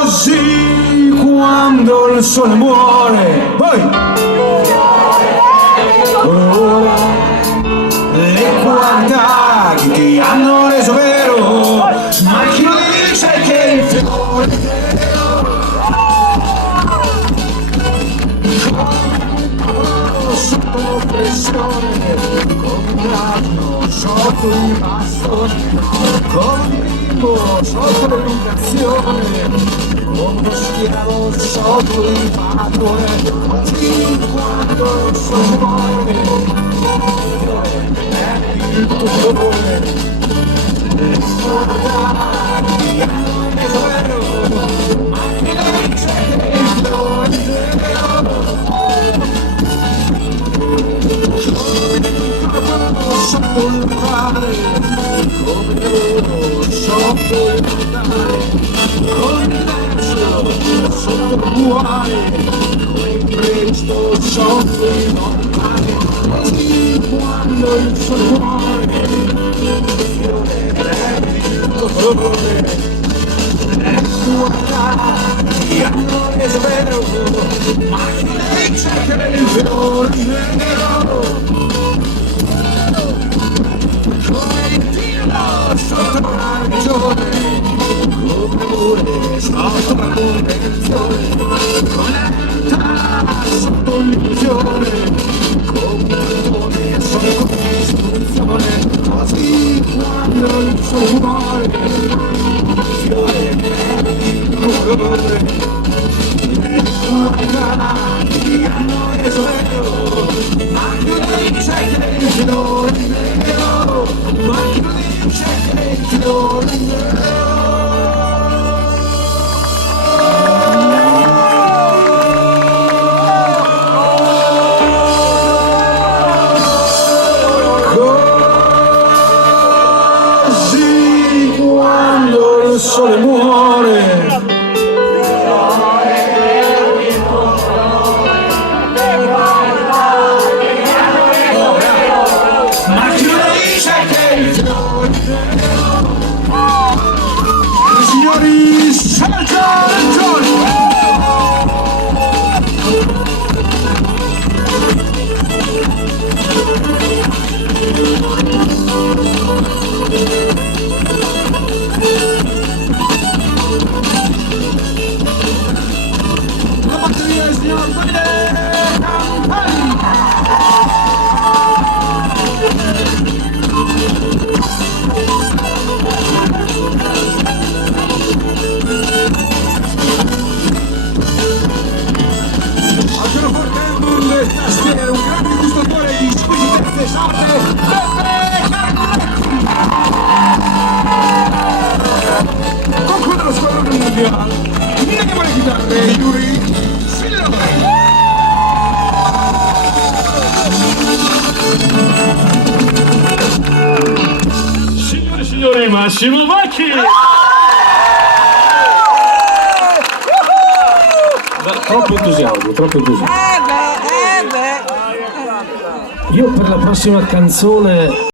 Così quando il sole muore, poi le qualità che ti hanno reso vero, ma chi lo dice che il fiore sotto pressione, come un asno sotto il bastone, come un bimbo sotto l'educazione, come uno schiavo sotto il padrone, così quando il sole muore, il tuo dolore, le guardare, hanno reso vero, ma che non c'è che il fiore è vero. Sotto il mare, come l'oro sotto il mare, come il verso sotto il cuore, come il presto sotto il normale, così quando il sole muore, il fiore è il dolore, le guardare hanno reso vero, ma chi dice che il fiore è vero? Sotto la ragione, come l'amore sotto la convenzione, con la realtà sotto l'illusione, come un dottore sotto l'istruzione, così quando il sole muore, il fiore è il colore, le guardati hanno reso vero, ma chi lo dice che il fiore è vero, ma chi lo dice che il fiore è vero. Così quando il sole muore, ma chi lo dice che il fiore è vero? Signori, Sergio Reggioni! La batteria del signor Davide Campani! Al pianoforte le tastiere, un grande gustatore di squisitezze sarde, Peppe Cardonetti! Conclude lo squadrone mondiale, andiamo alle chitarre, Yuri Silverman! Signore e signori, Massimo Vacchi! Troppo entusiasmo, troppo entusiasmo. Io per la prossima canzone